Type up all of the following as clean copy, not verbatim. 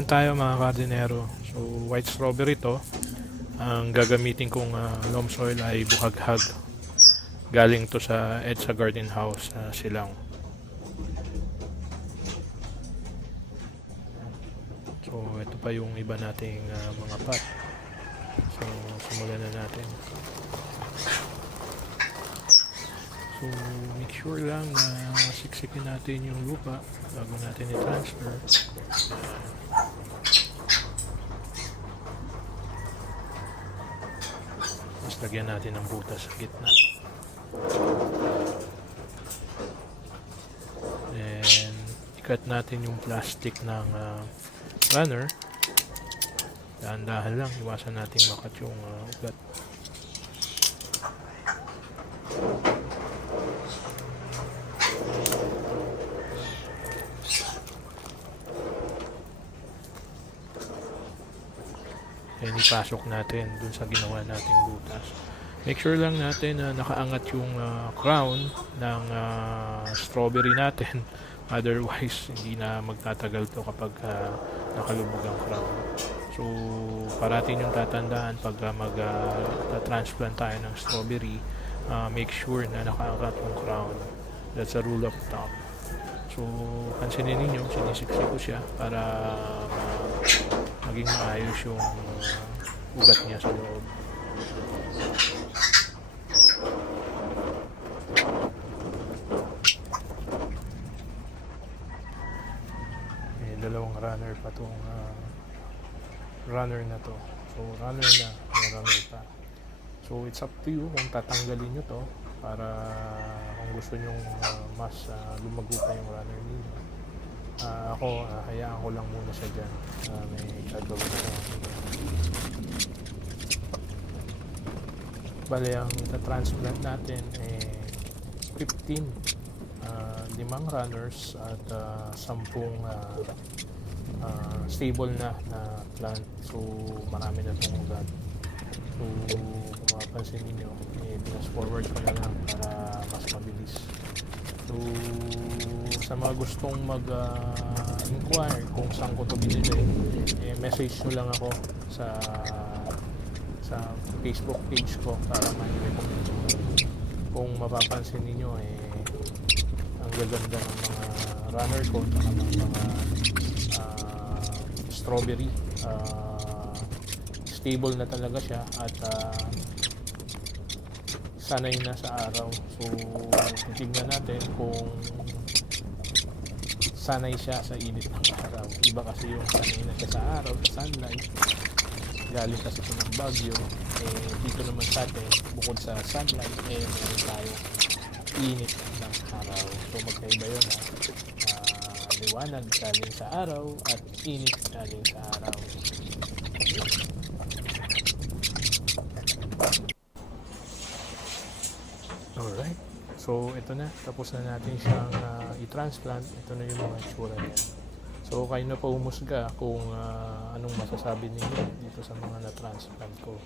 naman tayo mga kardinero. So white strawberry to. Ang gagamitin kong loam soil ay buhaghag. Galing to sa EDSA Garden House Silang. So ito pa yung iba nating mga pot. So simulan na natin. So make sure lang na siksikin natin yung lupa bago natin i-transfer. Mas lagyan natin ng butas sa gitna. And ikat natin yung plastic ng runner. Dahan-dahan lang, iwasan natin makat yung ugat. And ipasok natin dun sa ginawa nating butas. Make sure lang natin na nakaangat yung crown ng strawberry natin. Otherwise, hindi na magtatagal to kapag nakalubog ang crown. So, parating yung tatandaan pag mag-transplant tayo ng strawberry, make sure na nakaangat yung crown. That's a rule of thumb. So, pansinin ninyo, sinisiksik ko siya para maging maayos yung ugat niya sa loob. May dalawang runner pa tong runner na to. So runner na, may runner pa. So it's up to you kung tatanggalin nyo to para kung gusto nyo mas lumago pa yung runner ninyo. Ako, hayaan ko lang muna siya dyan. May gagawin na lang. Bale, ang transplant natin 15 limang runners at 10 stable na plant. So marami na itong ugat. So kung mapapansin ninyo, pinas forward ko na lang para mas mabilis. So sa mga gustong mag-inquire kung saan ko ito binili, message nyo lang ako sa Facebook page ko para ma-recommend ko. Kung mapapansin ninyo, ang gaganda ng mga runner ko at ng mga strawberry. Stable na talaga siya at sanay na sa araw. So tignan natin kung sanay siya sa init ng araw. Iba kasi yung sanay na siya sa araw, sa sunlight. Galing kasi siya ng Baguio. Dito naman sa atin, bukod sa sunlight, meron tayo init ng araw. So magkaiba yun liwanag galing sa araw at init galing sa araw. Alright. So ito na. Tapos na natin siyang i-transplant. Ito na yung mga itsura niya. So kayo na pa humusga kung anong masasabi ninyo dito sa mga na-transplant ko.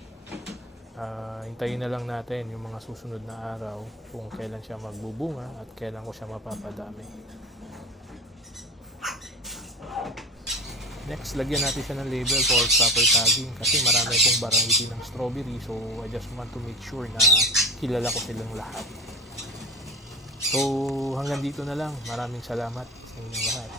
Hintayin na lang natin yung mga susunod na araw kung kailan siya magbubunga at kailan ko siya mapapadami. Next, lagyan natin siya ng label for proper tagging kasi marami pong variety ng strawberry, so I just want to make sure na kilala ko silang lahat. So hanggang dito na lang. Maraming salamat sa inyong lahat.